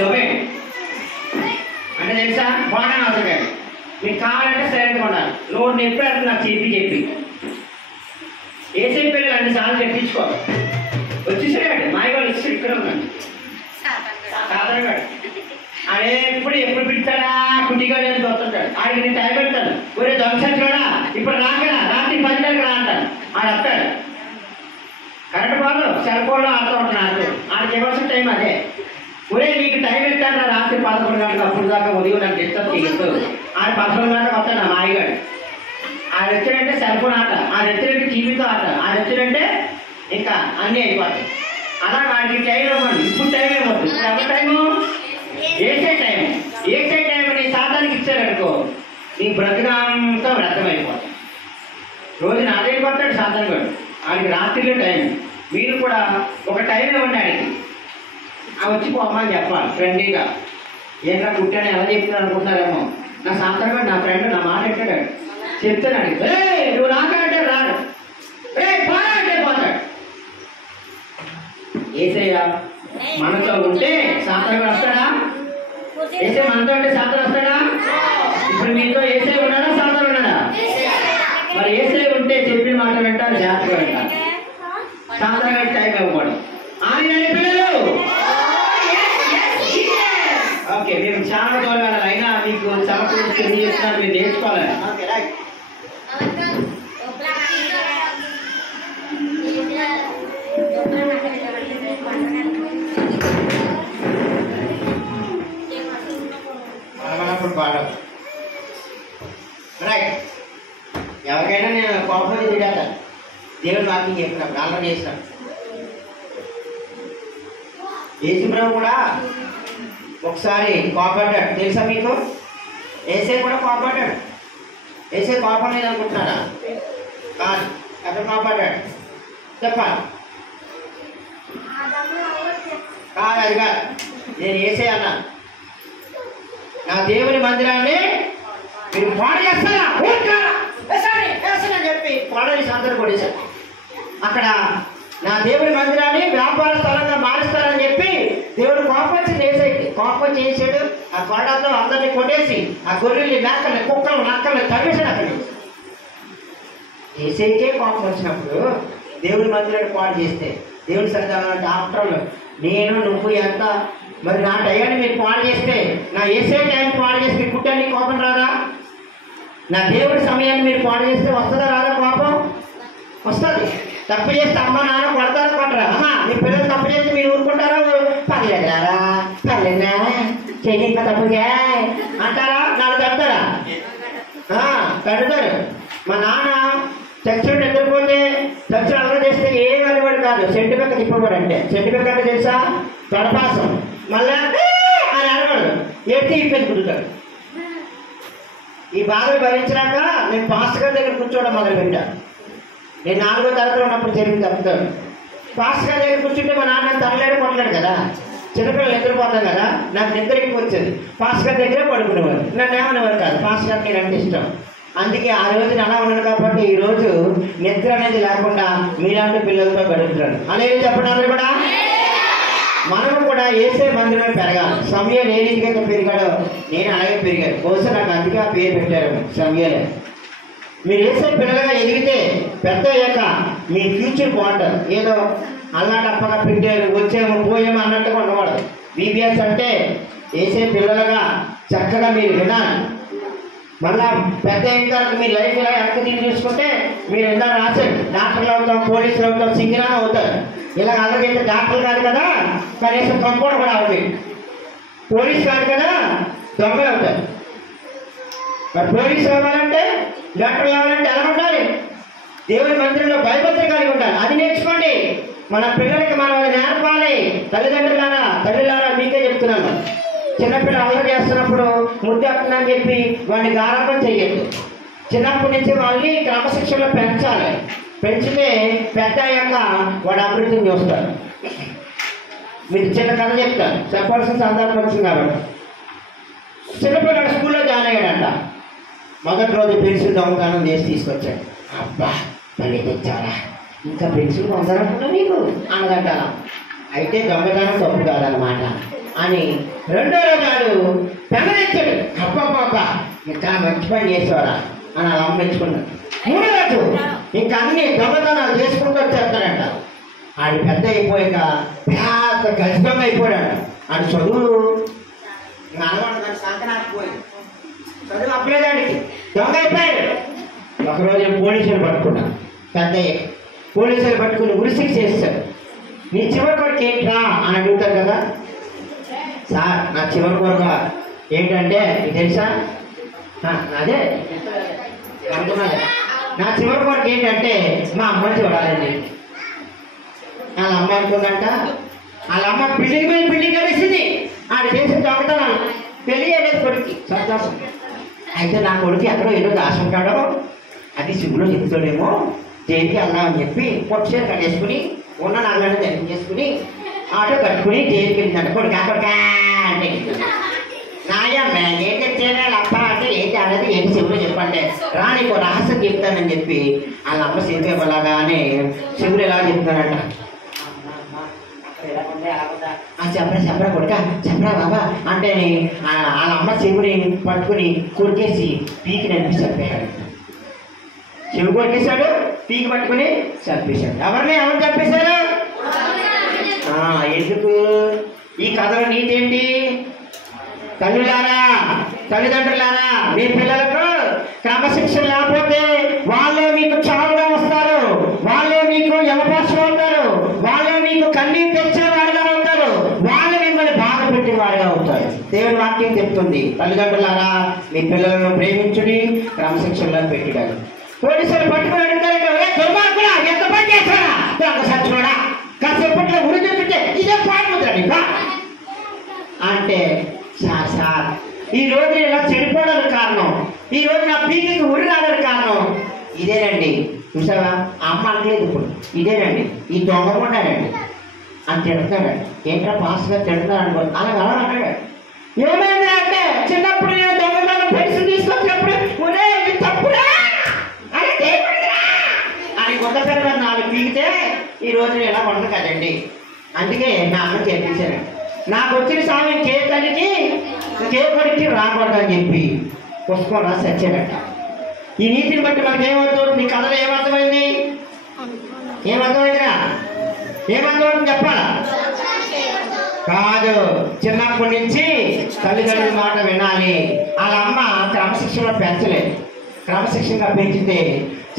Domain అంటే తెలుసా? బాగా అవసరం మీకు కావాలంటే సైలెంట్గా ఉండాలి. నువ్వు ఎప్పుడు నాకు చెప్పి ఏసీ పిల్లలు అన్ని సార్లు చెప్పించుకోవాలి. వచ్చేసాడు మాయవాళ్ళు ఇచ్చాడు, ఇక్కడ ఉన్నాడు సాధారణంగా. అదే ఎప్పుడు పిడతాడా కుట్టిగాడు అని చూస్తుంటాడు. ఆడికి నేను టైం పెడతాను, ఒరే దొంగసంచుడా ఇప్పుడు రాకరా, రాత్రి 10 గంటలకు రా అంటాను. ఆడు వస్తాడు. కరెంట్ బాగా సెల్ ఫోన్లో ఆడుతూ ఉంటున్నాడు. ఆడికి ఇవ్వాల్సిన టైం అదే. ఒరే నీకు టైం ఇస్తాను రాత్రి 11 గంటలకు, అప్పుడు దాకా ఉదయం నాకు డిస్టర్బ్ చేయొద్దు. ఆడు 11 గంటలకు వస్తాడు నా మాయగాడు. ఆడు వచ్చాడంటే సెల్ ఫోన్ ఆట, ఆడు వచ్చాడంటే టీవీతో ఆట, ఆడు వచ్చాడంటే ఇంకా అన్నీ అయిపోతాయి. అలా వాడికి టైం ఇవ్వండి. ఇప్పుడు టైం ఇవ్వద్దు. ఇప్పుడు ఎవరి టైము? ఏసే టైం. ఏసే టైం నీ సాధానికి ఇచ్చారనుకో నీ బ్రతకంతా వ్యర్థమైపోతాయి. రోజు నాదేళ్ళు పడతాడు సాధారణ. ఆడికి రాత్రిలో టైం. మీరు కూడా ఒక టైం ఇవ్వండి ఆడికి. ఆ వచ్చి పోమ్మని చెప్పాలి ఫ్రెండ్లీగా. ఏంటో కుట్టాను ఎలా చెప్తున్నాను అనుకుంటున్నారేమో. నా సాధారణ నా ఫ్రెండ్ నా మాట ఎట్టాడు చెప్తాను. నువ్వు రాకంటే రాడు, పోరాడే పోతాడు. ఏసయ్య మనతో ఉంటే సాతాను వస్తాడా? ఏసే మనతో ఉంటే సాతాను వస్తాడా? ఇప్పుడు మీతో ఏసే ఉన్నాడా సాతాను ఉన్నాడా? మరి ఏసే ఉంటే చెప్పిన మాట వింటారు, జాగ్రత్తగా వింటారు. సాతాను టైం ఇవ్వకూడదు. ఆయన పిల్లలు ఓకే మేము చాలా దూరం అయినా మీకు సమకూర్చి తెలియజేస్తున్నాను, మీరు నేర్చుకోవాలి. Okay right. పాడవు రైట్. ఎవరికైనా నేను కోపం తిరిగాను. దేవుడు వాక్యం చెప్పినప్పుడు అలా చేస్తాను. యేసుప్రభు కూడా ఒకసారి కోపడ్డాడు, తెలుసా మీకు? ఏసే కూడా కోపడ్డాడు. ఏసే కోపం లేదు అనుకుంటున్నారా? కాదు, అతను కోపడ్డాడు. చెప్పాలి కాదు, అది కాదు. నేను ఏసే అన్నా, నా దేవుని మందిరాన్ని మీరు పాడు చేస్తారా అని చెప్పి పాడని సందర్భం కొట్టేశారు. అక్కడ నా దేవుని మందిరాన్ని వ్యాపార స్థలంగా మారుస్తారని చెప్పి దేవుడు కోపం చేసేది. కోపం చేసాడు. ఆ గోడతో అందరినీ కొట్టేసి ఆ గొర్రెల్ని మేకల్ని కుక్కలు నక్కల్ని తరివేశాడు. అక్కడ ఏసైకే కోపం వచ్చినప్పుడు దేవుని మందిరాన్ని పాడు చేస్తే దేవుని సన్నిధానంలో డాక్టర్లు నేను నువ్వు ఎంత మరి నా టయాన్ని మీరు పాడు చేస్తే, నా ఏసే టైంని పాడు చేస్తే మీ కుట్టాన్ని కోపం రాదా? నా దేవుడి సమయాన్ని మీరు పాడు చేస్తే వస్తుందా రాదా కోపం? వస్తుంది. తప్పు చేస్తే అమ్మ నాన్న కొడతారా కొట్టరా? అమ్మా మీ పిల్లలు తప్పు చేస్తే మీరు ఊరుకుంటారా? పర్లేదురా పర్లేదా చెయ్యి ఇంకా తప్పుగా అంటారా? నాకు తడతారా? తడుతారు. మా నాన్న చచ్చుడు నిద్రపోతే చచ్చుడు అలా చేస్తే ఏ వెళ్ళవాడు కాదు, చెట్టు పెక్క తిప్పవాడు. అంటే చెట్టు పెక్క అంటే తెలుసా? తడపాసం. మళ్ళా అని అనవాడు, ఎత్తి ఇప్పేది కుదుతాడు. ఈ బాధలు భరించినాక నేను పాస్టర్ గారి దగ్గర కూర్చోవడం మొదలుపెట్టాను. నేను 4వ తరగతిలో ఉన్నప్పుడు జరిగింది తప్పుతాను. పాస్టర్ గారి దగ్గర కూర్చుంటే మా నాన్న తనలేడు కొట్టలేడు కదా, చిన్నపిల్లలు నిద్రపోతాం కదా, నాకు నిద్ర ఎక్కువ వచ్చేది. పాస్టర్ గారి దగ్గరే పడుకునేవారు. నన్ను ఏమనేవారు కాదు. పాస్టర్ గారికి నేను అంటే ఇష్టం. అందుకే ఆ రోజు అలా ఉన్నాను కాబట్టి ఈరోజు నిద్ర అనేది లేకుండా మీలాంటి పిల్లలతో గడుపుతున్నాను. అలాగే చెప్పండి అందరూ కూడా. మనము కూడా ఏసే మందిరమే పెరగాలి. సమయాలు ఏ రీతిగా పెరిగాడో నేను అలాగే పెరిగాను. బహుశా నాకు అందుకే ఆ పేరు పెట్టారు సమయాలే. మీరు ఏసే పిల్లలుగా ఎదిగితే పెద్ద అయ్యాక మీ ఫ్యూచర్ బాగుంటుంది. ఏదో అల్లాటప్పగా పెట్టారు వచ్చేమో పోయేమో అన్నట్టుగా ఉండకూడదు. బీబీఎస్ అంటే ఏసే పిల్లలుగా చక్కగా మీరు వినాలి. మళ్ళా పెద్ద అయిన తర్వాత మీ లైఫ్ ఇలా వెనక్కి తిరిగి చూసుకుంటే మీరు ఎంత రాశారు, డాక్టర్లు అవుతాం, పోలీసులు అవుతాం, సింగరాలు అవుతారు. ఇలా అలాగైతే డాక్టర్లు కాదు కదా, కనీసం కంపౌండర్ కూడా అవుతాయి. పోలీసు కాదు కదా, దొంగలు అవుతారు. మరి పోలీసు అవ్వాలంటే డాక్టర్లు అవ్వాలంటే ఎలా ఉండాలి? దేవుని మందిరంలో భయభక్తి కలిగి ఉండాలి. అది నేర్చుకోండి. మన పిల్లలకి మనం నేర్పాలి. తల్లిదండ్రులారా తల్లిలారా మీకే చెప్తున్నాను, చిన్నపిల్లలు అల్లరి చేస్తున్నప్పుడు ముద్దెత్తుందని చెప్పి వాడిని గారాబం చెయ్యద్దు. చిన్నప్పటి నుంచి వాళ్ళని క్రమశిక్షణలో పెంచాలి. పెంచితే పెద్ద అయ్యాక వాడు అభివృద్ధిని చూస్తాడు. మీకు చిన్న కథ చెప్తాను, చెప్పాల్సిన సందర్భం వచ్చింది కాబట్టి. చిన్నపిల్లడు స్కూల్లో జాయిన్ అయ్యాడంట. మొదటి రోజు పెన్సిల్ దొంగతనం చేసి తీసుకొచ్చాడు. అబ్బా మళ్ళీ తెచ్చారా, ఇంకా పెన్సిల్ పొందాలనుకున్నా నీకు అన్నదంట. అయితే దొంగతనం తప్పు కాదనమాట అని రెండో రోజు పెనరెచ్చాడు. అబ్బా ఇంకా మంచి పని చేసేవారా అని అలా అమ్మ మెచ్చుకున్నాడు. మూడో రోజు ఇంకా అన్ని దొంగతనాలు చేసుకుంటూ వచ్చేస్తాడంట. ఆడు పెద్ద అయిపోయాక పెద్ద గజదొంగ అయిపోయాడు. ఆడు చదువు అలవాటు సంకనాకపోయింది, చదువు అప్పలేదాడికి, దొంగ అయిపోయాడు. ఒకరోజు పోలీసులు పట్టుకున్నాడు. పెద్ద పోలీసులు పట్టుకుని ఉరిసికి చేస్తాడు. నీ చివరి కొరకు ఏంట్రా అని అడుగుతారు కదా. సార్ నా చివరి కొరకు ఏంటంటే ఇది తెలుసా, అదే అనుకున్నాను, నా చివరి కొరకు ఏంటంటే మా అమ్మని చూడాలండి. వాళ్ళ అమ్మ అనుకుందంట, వాళ్ళ అమ్మ బిల్డింగ్ మీద బిల్డింగ్ కలిసింది. ఆడ చేసిన దొంగతనాలు పెళ్లి చేయలేదు కొడుకు, సంతోషం. అయితే నా కొడుకు ఎక్కడో ఏదో దాచుంటాడో అది సిగ్గులో చెప్తాడేమో, జైలుకి వెళ్దామని చెప్పి పొట్టుసేరు కట్టేసుకుని ఉన్న నగలను ధరించేసుకుని ఆటో కట్టుకుని జైలుకి వెళ్ళిందంట. కొడుకు అక్కడికా అంటే నాయమ్మ ఏం చెప్తే అప్ప అంటే ఏంటి అనేది ఏంటి శివుడు చెప్పండి రా నీకు రహస్యం చెప్తానని చెప్పి వాళ్ళ అమ్మ శివుడు ఇవ్వలాగానే శివుడు ఎలా చెప్తానంట. చెప్పరా కొడుక చెప్పరా బాబా అంటే వాళ్ళ అమ్మ శివుని పట్టుకుని కొరికేసి పీకి నడిపి చంపేశాడు. శివుడు కొరికేశాడు, పీకి పట్టుకుని చంపేశాడు. ఎవరు చంపేశారు? ఎందుకు ఈ కథలో నీతి ఏంటి? తల్లులారా, తల్లిదండ్రులారా, మీ పిల్లలకు క్రమశిక్షణ లేకపోతే వాళ్ళే మీకు చావుగా వస్తారు, వాళ్ళే మీకు యమపాసం అవుతారు, వాళ్ళే మీకు కన్నీరు తెచ్చేవారుగా అవుతారు, వాళ్ళు మిమ్మల్ని బాధ పెట్టేవారుగా అవుతారు. దేవుని వాక్యం చెప్తుంది. తల్లిదండ్రులారా, మీ పిల్లలను ప్రేమించుడి, క్రమశిక్షణలో పెట్టారు. పోలీసులు పట్టుకుని అడుగుతారు, దుర్మార్గుడా ఎంత పని చేస్తారా దొంగ సచ్చినోడా, కాసేపట్లో ఉరి చూపితే ఇదే పాడుతుందండి అంటే సార్ ఈ రోజు ఇలా చెడిపోవడానికి కారణం, ఈ రోజు నా పీకికి ఉరి రావడానికి కారణం ఇదేనండి. చూసావా అమ్మ అనలేదు, ఇప్పుడు ఇదేనండి ఈ దొంగ ఉన్నాడండి అని తిడతాడండి. ఏంటో పాస్గా తిడతాడు అనుకో, అలాగే అలా అన్నాడు. ఏమైంది అంటే చిన్నప్పుడు నేను దొంగతనం పెన్సిల్ తీసుకొచ్చినప్పుడు ఒరే ఇది తప్పురా అని కొత్తసారి 4 పీకితే ఈ రోజు ఎలా ఉండదు కదండి. అందుకే నా అమ్మ చేపించాను. నాకు వచ్చిన సాయం కేతనికి కేకొడికి రాకూడదని చెప్పి పుస్తకం రాసి వచ్చాడట. ఈ నీతిని బట్టి మనకి ఏమవుతుంది? నీ కథలో ఏమర్థమైంది? ఏమర్థమైందిరా? ఏమర్థమవుతుంది చెప్పాలా? కాదు, చిన్నప్పటి నుంచి తల్లిదండ్రుల మాట వినాలి. వాళ్ళ అమ్మ క్రమశిక్షణ పెంచలేదు, క్రమశిక్షణగా పెంచితే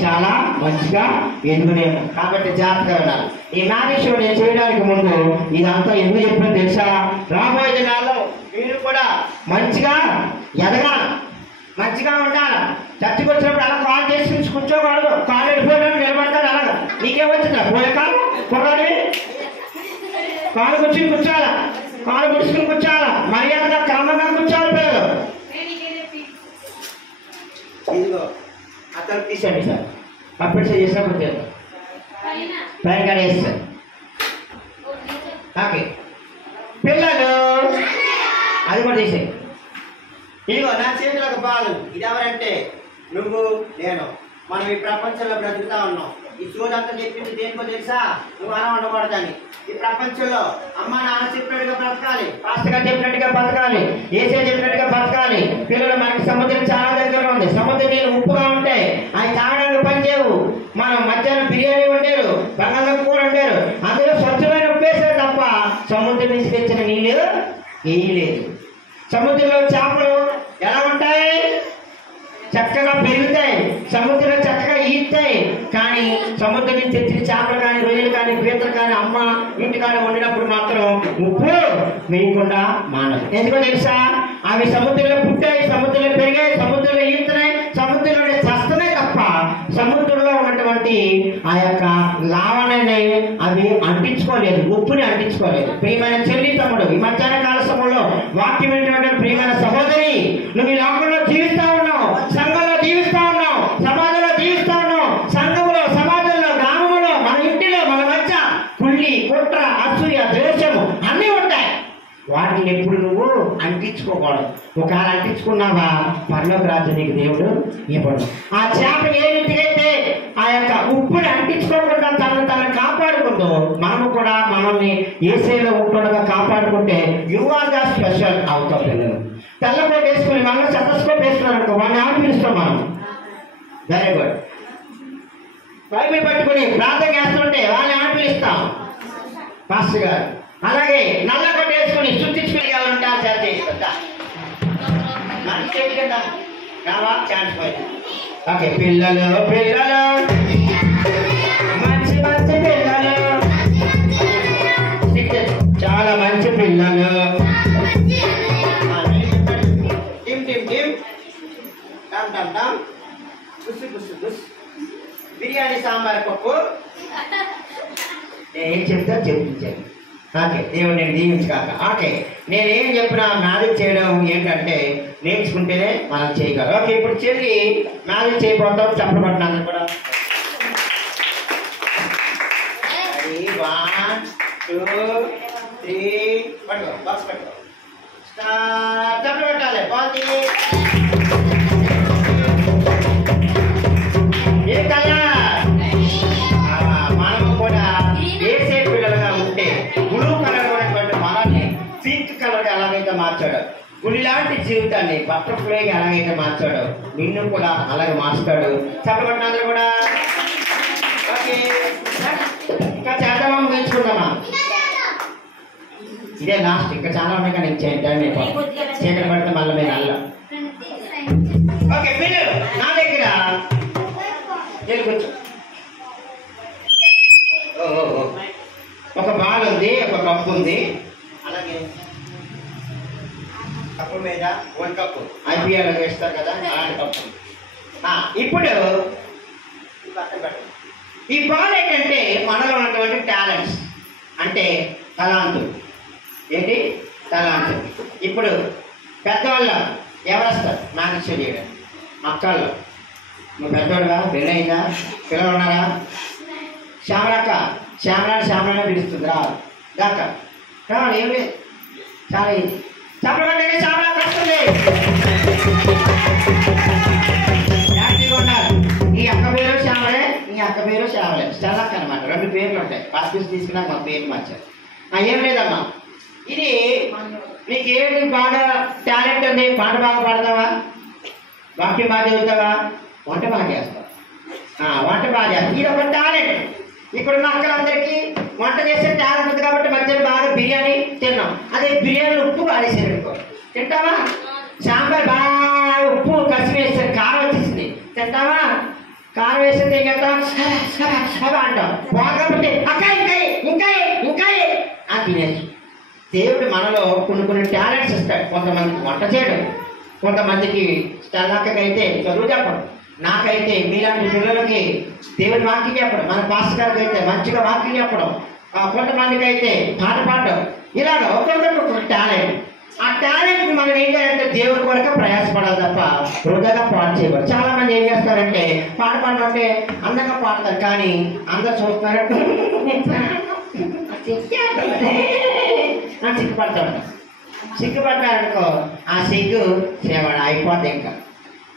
చాలా మంచిగా ఎదుగునేమో. కాబట్టి జాగ్రత్తగా ఉండాలి. ఈ మ్యారేజ్ నేను చేయడానికి ముందు ఇదంతా ఎందుకు చెప్పిన తెలుసా? రాబోయే దినాల్లో మీరు కూడా మంచిగా ఎదగాలి, మంచిగా ఉండాలి. చర్చకు వచ్చినప్పుడు అలా కాల్ చేసి కూర్చోకూడదు, కాలు వెళ్ళిపోవడానికి నిలబడతాడు. అలాగా నీకేమొచ్చిందా పోయే కాలు కుర్రాడి కాలు కూర్చుని కూర్చోాలా, కాలు కూర్చుని కూర్చోాలా, మర్యాదగా క్రమంగా కూర్చోవాలి. పిల్లలు ఇదిగో అతను తీసండి సార్, అప్పుడు చేసినప్పుడు పైన కాడ వేస్తారు. ఓకే పిల్లలు అది కూడా తీసే. ఇదిగో నా చేతిలో ఒక బాలు, ఇది ఎవరంటే నువ్వు నేను. మనం ఈ ప్రపంచంలో బ్రతుకుతా ఉన్నాం. ఈ సోదంతా చెప్పింది దేనికో తెలుసా? నువ్వు అలా ఉండకూడదని. ఈ ప్రపంచంలో అమ్మ నాన్న చెప్పినట్టుగా బ్రతకాలి, పాస్టర్ గారు చెప్పినట్టుగా బతకాలి, ఏసే చెప్పినట్టుగా బతకాలి. పిల్లలు మనకి సముద్రం చాలా దగ్గరగా ఉంది. సముద్రం నీళ్ళు ఉప్పుగా ఉంటాయి, అవి తాగడానికి పనిచేయవు. మనం మధ్యాహ్నం బిర్యానీ వండారు, బంగాళదుంప కూర వండారు, అందులో స్వచ్ఛమైన ఉప్పేసారు తప్ప సముద్రం నుంచి తెచ్చిన నీళ్ళు వేయలేదు. సముద్రంలో చేపలు ఎలా ఉంటాయి? చక్కగా పెరుగుతాయి, సముద్రంలో చక్కగా ఈస్తాయి. కానీ సముద్రం నుంచి తెచ్చిన చేపలు కానీ రొయ్యలు కానీ పీతలు కానీ అమ్మ ఇంటికాడ వండినప్పుడు మాత్రం ఉప్పు వేయకుండా మానదు. ఎందుకో తెలుసా? అవి సముద్రంలో పుట్టాయి, సముద్రంలో పెరిగాయి, సముద్రంలో ఈస్తున్నాయి, సముద్రంలోనే చస్తున్నాయి తప్ప సముద్రంలో ఉన్నటువంటి ఆ యొక్క లావణని అవి అంటించుకోలేదు, ఉప్పుని అంటించుకోలేదు. ప్రియమైన చెల్లి తమ్ముడు, ఈ మధ్యాహ్న కాల సమయంలో వాక్యం ఏంటంటే ప్రియమైన సహోదరి, నువ్వు ఈ లోకంలో జీవిస్తా ఉన్నావు, సంఘంలో జీవిస్తా ఉన్నావు, సమాజంలో జీవిస్తా ఉన్నావు. సంఘంలో, సమాజంలో, గ్రామంలో, మన ఇంటిలో, మన మధ్య కుళ్ళి, కుట్ర, అసూయ, ద్వేషము అన్నీ ఉంటాయి. వాటిని ఎప్పుడు నువ్వు అంటించుకోకూడదు. ఒకవేళ అంటించుకున్నావా పరలోక రాజ్యం నీకు దేవుడు ఇవ్వడు. ఆ చేప ఏ రీతికైతే ఆ యొక్క ఉప్పుని అంటించుకోకుండా తనను కాపాడుకుంది, ఉంటూ మనము కూడా మనల్ని ఏసీలో ఉంటుండగా కాపాడుకుంటే యు ఆర్ ద స్పెషల్ అవుతాం. పిల్లలు తెల్ల కోట్ వేసుకుని మనం సెటస్కోప్ వేసుకున్నారు అనుకో, వాళ్ళని ఆమె పిలుస్తాం మనం. Very good. బైబిల్ పట్టుకుని ప్రార్థన చేస్తుంటే వాళ్ళని ఆమె పిలుస్తాం పాస్టర్ గారు. అలాగే నల్ల కోట్ వేసుకుని శుద్ధించుకుని ఎవరుంటే ఆ చేత చేసుకుంటా మంచి చేతి కదా కావా ఛాన్స్ పోయింది. ఓకే పిల్లలు పిల్లలు మంచి మంచి పిల్లలు, చాలా మంచి పిల్లలు. టిమ్ టిమ్ టిమ్ టమ్ టమ్ టమ్ గుస్సు గుస్సు గుస్ బిర్యానీ సాంబార్ పప్పు ఏం చెప్తా చెప్పించాను. ఓకే దేవుడు నేను దీవించుకాక. ఓకే నేనేం చెప్పినా మ్యారేజ్ చేయడం ఏంటంటే నేర్చుకుంటేనే మనం చేయగలం. ఓకే ఇప్పుడు చెల్లి మ్యారేజ్ చేయబోతాం చెప్పబడినాను కూడా. 1 2 3 పట్టుకో బాక్స్ పట్టుకో చెప్పలు పెట్టాలి. పాతి ఏ కలర్ మనము కూడా ఏసే పిల్లలుగా ఉంటే బ్లూ కలర్ ఉన్నటువంటి మనల్ని పింక్ కలర్ ఎలాగైతే మార్చాడు, గుడి లాంటి జీవితాన్ని బటర్ఫ్లైగా ఎలాగైతే మార్చాడు నిన్ను కూడా అలాగే మార్చుతాడు. చెప్పబడిన అందరూ కూడా ఓకే. ఇంకా చేద్దామా ముగించుకుందామా? ఇదే లాస్ట్. ఇంకా చాలా ఉన్నాయి కానీ చీకటి పడితే మళ్ళీ మీరు అల్ల. ఓకే పిల్లలు నా దగ్గర కూర్చో. ఒక బాల్ ఉంది, ఒక కప్పు ఉంది, అలాగే కప్పు మీద 1 కప్పు ఐపీఎల్ వేస్తారు కదా అలాంటి కప్పు. ఇప్పుడు ఈ బాల్ ఏంటంటే మనలో ఉన్నటువంటి టాలెంట్స్ అంటే తలాంతులు. ఏంటి తలాంతులు? ఇప్పుడు పెద్దవాళ్ళ ఎవరొస్తారు మ్యాజిక్ చేయడం? అక్కల్లో నువ్వు పెద్దవాడుగా పెళ్ళయిందా? పిల్లలు ఉన్నారా? శ్యామలాన్ని పిలుస్తుంది రా దాకా రావాలి. ఏం లేదు చాలా ఇది చెప్పడంటే శ్యామలాకి వస్తుంది. యాక్టివ్గా ఉన్నారు. ఈ అక్క పేరు శ్యామలే, ఈ అక్క పేరు శ్యామలే, స్టెల్లక్ అనమాట. 2 పేర్లు ఉంటాయి. పాస్పోర్ట్ తీసుకున్నా మా పేరు మార్చారు. ఏం లేదమ్మా, ఇది నీకు ఏది బాగా టాలెంట్ ఉంది? పాట బాగా పాడతావా? వాక్యం బాగా చదువుతావా? వంట బాగా చేస్తావు. వంట బాగా చేస్తావు. ఇది ఒక టాలెంట్. ఇక్కడున్న అక్కలందరికీ వంట చేసే టాలెంట్ ఉంది కాబట్టి మధ్యలో బాగా బిర్యానీ తిన్నాం. అదే బిర్యానీలో ఉప్పు వాడేసారు అనుకో, తింటావా? సాంబార్ బాగా ఉప్పు కసి వేస్తారు, కారం వచ్చేసింది, తింటావా? కారం వేస్తే ఏం చేస్తాం అంటాం. బాగా అక్క ఇంకా అని తినేసి. దేవుడు మనలో కొన్ని టాలెంట్స్ ఇస్తాడు. కొంతమందికి వంట చేయడం, కొంతమందికి స్టెల్లక్కకైతే చదువు చెప్పడం, నాకైతే మీలాంటి పిల్లలకి దేవుడి వాక్యం చెప్పడం, మన పాస్టర్ గారికి అయితే మంచిగా వాక్యం చెప్పడం, కొంతమందికి అయితే పాట పాడడం, ఇలాగ ఒక్కొక్కరికి టాలెంట్. ఆ టాలెంట్ మనం ఏం చేయాలంటే దేవుడి కొరకు ప్రయాసపడాలి తప్ప వృధాగా పాట చేయకూడదు. చాలా మంది ఏం చేస్తారంటే పాట పాడమంటే అందంగా పాడతారు, కానీ అందరు చూస్తున్నారు సిగ్గుపడతారనుకో, ఆ సిగ్గు సేవాడు అయిపోద్ది. ఇంకా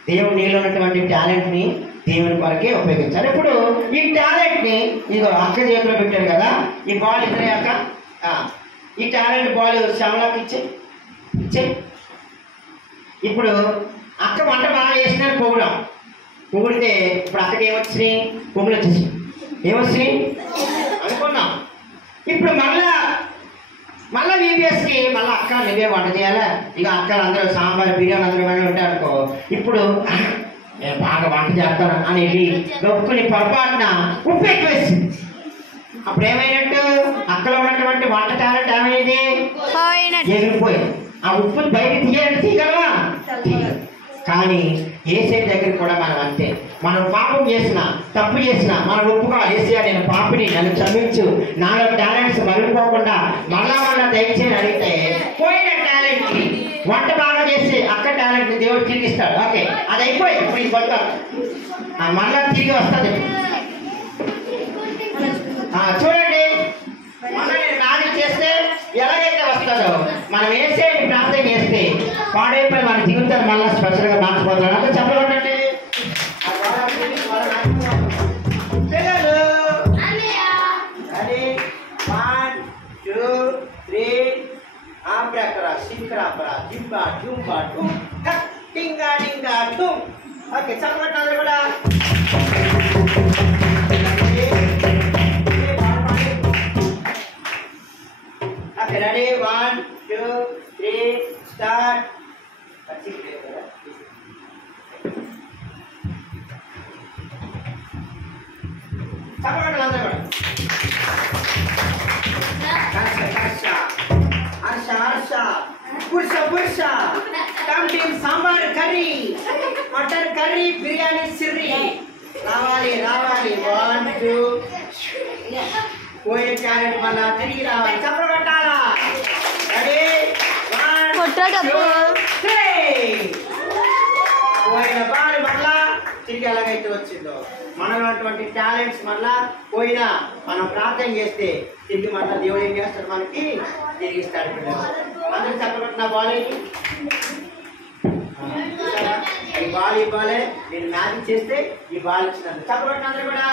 దేవుడు నీలో ఉన్నటువంటి టాలెంట్ని దేవుని కొరకే ఉపయోగించాలి. ఇప్పుడు ఈ టాలెంట్ని ఇదిగో అక్క చేతిలో పెట్టారు కదా, ఈ బాల్ ఇద్దరే అక్క, ఈ టాలెంట్ బాల్ శ్యామలాకి ఇచ్చే. ఇప్పుడు అక్క వంట బాగా చేసినారు, పొగిడితే ఇప్పుడు అక్కకి ఏమొచ్చినాయి? పొగులు వచ్చేసి ఏమొచ్చినాయి అనుకున్నాం. ఇప్పుడు మళ్ళా వీబీఎస్కి మళ్ళీ అక్క నువ్వే వంట చేయాలా? ఇక అక్కలు అందరూ సాంబార్ బిర్యానీ అందరూ వెళ్ళి ఉంటారు అనుకో, ఇప్పుడు నేను బాగా వంట చేస్తాను అని వెళ్ళి గొప్పని పొరపాటున ఉప్పు ఎక్కువేసింది. అప్పుడు ఏమైనట్టు? అక్కలో ఉన్నటువంటి వంట టాలెంట్ ఏమైంది? ఎగిరిపోయింది. ఆ ఉప్పుని బయట తీయగలవా? కానీ ఏసే దగ్గర కూడా మనం అంతే. మనం పాపం చేసినా, తప్పు చేసినా మనం ఒప్పుగా ఏసయ్యా నేను పాపిని, నన్ను క్షమించు, నాలో టాలెంట్స్ మరిగిపోకుండా మళ్ళా దయచేసి అడిగితే పోయిన టాలెంట్కి వంట బాగా చేసి అక్క టాలెంట్ని దేవుడు తిరిగి ఇస్తాడు. ఓకే అది అయిపోయింది. ఇప్పుడు ఈ కొత్త మళ్ళా తిరిగి వస్తుంది. చూడండి, మళ్ళీ నేను మ్యాజిక్ చేస్తే ఎలాగైతే వస్తుందో మనం వేసే ప్రార్థన చేస్తే పాడైపోయి మన జీవితాన్ని మళ్ళీ స్పెషల్గా మార్చిపోతాడు. అంటే చెప్పలేండి పిల్లలు అది అక్కడక్కరా సింకరాపరా జింబా జుంబా డుమ్ టింగా డింగా డుమ్. ఓకే చప్పట్లు అందరూ కూడా. Okay ready 1 2 3 start. చప్పట్లు అందరూ కూడా. పురుష టంటింగ్ sambar curry mutton curry biryani సిర్రీ. రావాలి 1 2 పోయే టాలెంట్ మళ్ళా తిరిగి రావాలి. చప్పట్లు కొట్టాలా. రెడీ 1 2 3. పోయిన బాల్ మళ్ళా తిరిగి ఎలాగైతే వచ్చిందో మనం అటువంటి టాలెంట్స్ మళ్ళా పోయినా మనం ప్రార్థన చేస్తే తిరిగి మళ్ళా దేవుడు ఏం చేస్తాడు, మనకి తిరిగిస్తాడు. అందరూ చప్పబట్టిన బాల్ ఈ బాల్ నేను మ్యాజిక్ చేస్తే ఈ బాల్ ఇచ్చినాను. చప్పబట్టిన అందరూ కూడా.